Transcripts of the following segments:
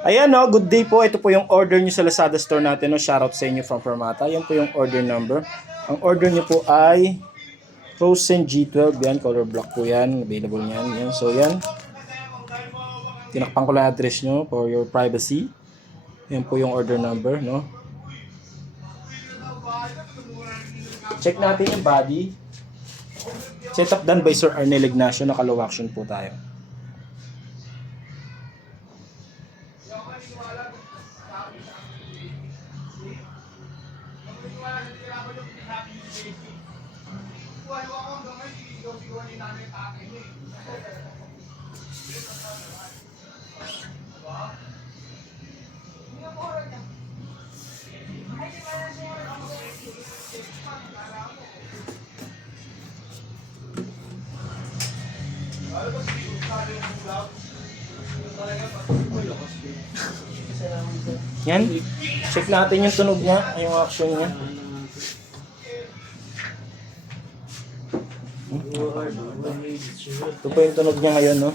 Ayan no, good day po. Ito po yung order nyo sa Lazada store natin. No? Shoutout sa inyo from Fermata. Yan po yung order number. Ang order nyo po ay Frozen G12. Yan, color black po yan. Available yan. Yan. So yan. Tinakpan ko lang address nyo for your privacy. Yan po yung order number. No? Check natin yung body. Setup done by Sir Arnel Ignacio. Naka-low action po tayo. Yan. Check natin yung tunog niya, yung action niya. Ito po yung tunog niya ngayon, no?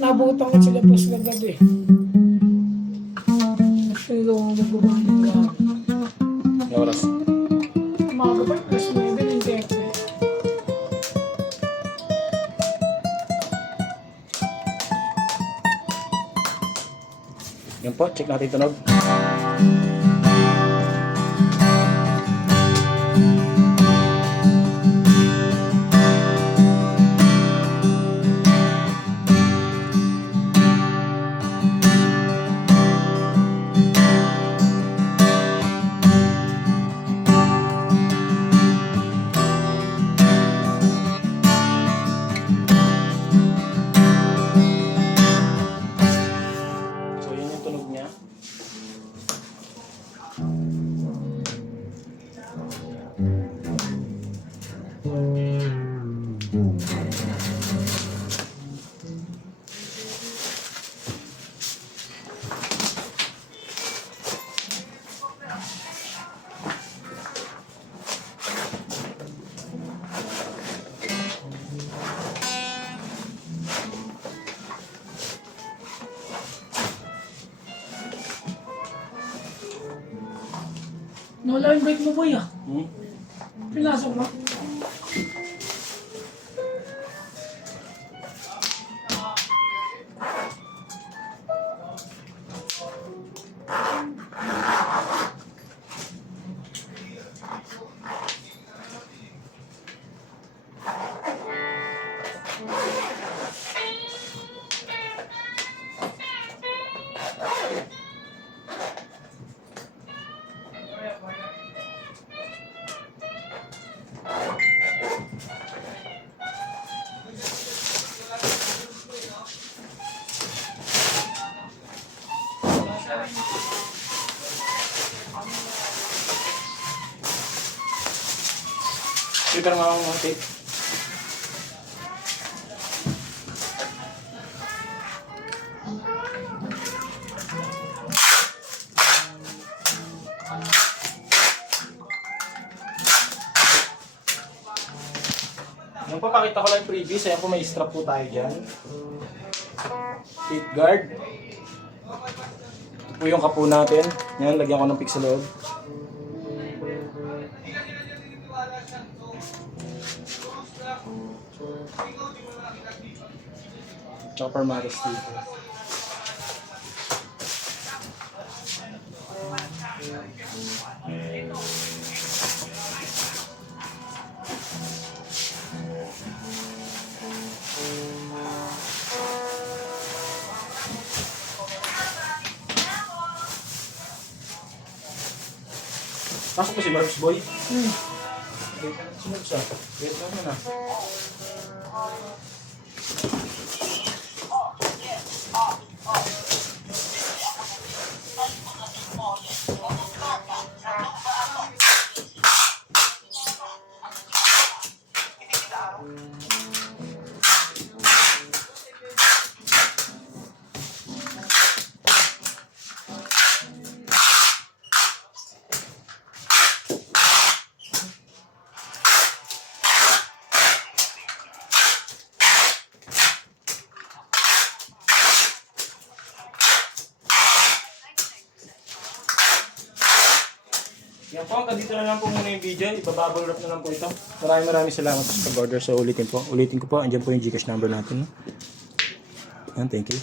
Nabutan ko sila boss ng gabi. Pero nagbubuhay ng gabi. Yung oras. Umaga pa, plus 9, yung tepe. Yan po, check natin yung tunog. So yun yung tunog niya. Nawala yung bike mo boy ah. Hmm? Pinasok mo. Prepare mo akong mga tape. Yung papakita ko lang yung previous, ayan po may strap po tayo dyan. Seat guard. Ito po yung kapo natin. Yan, lagyan ko ng pick sa loob. Chopper Maris dito. Pasok po si Barbs Boy. Wait, sunod siya. Wait lang na. Yan po, hanggang dito na lang po muna yung video. Ibabubble wrap na lang po ito. Maraming salamat sa pag-order. So ulitin ko po. Andyan po yung Gcash number natin. No? Yan, thank you.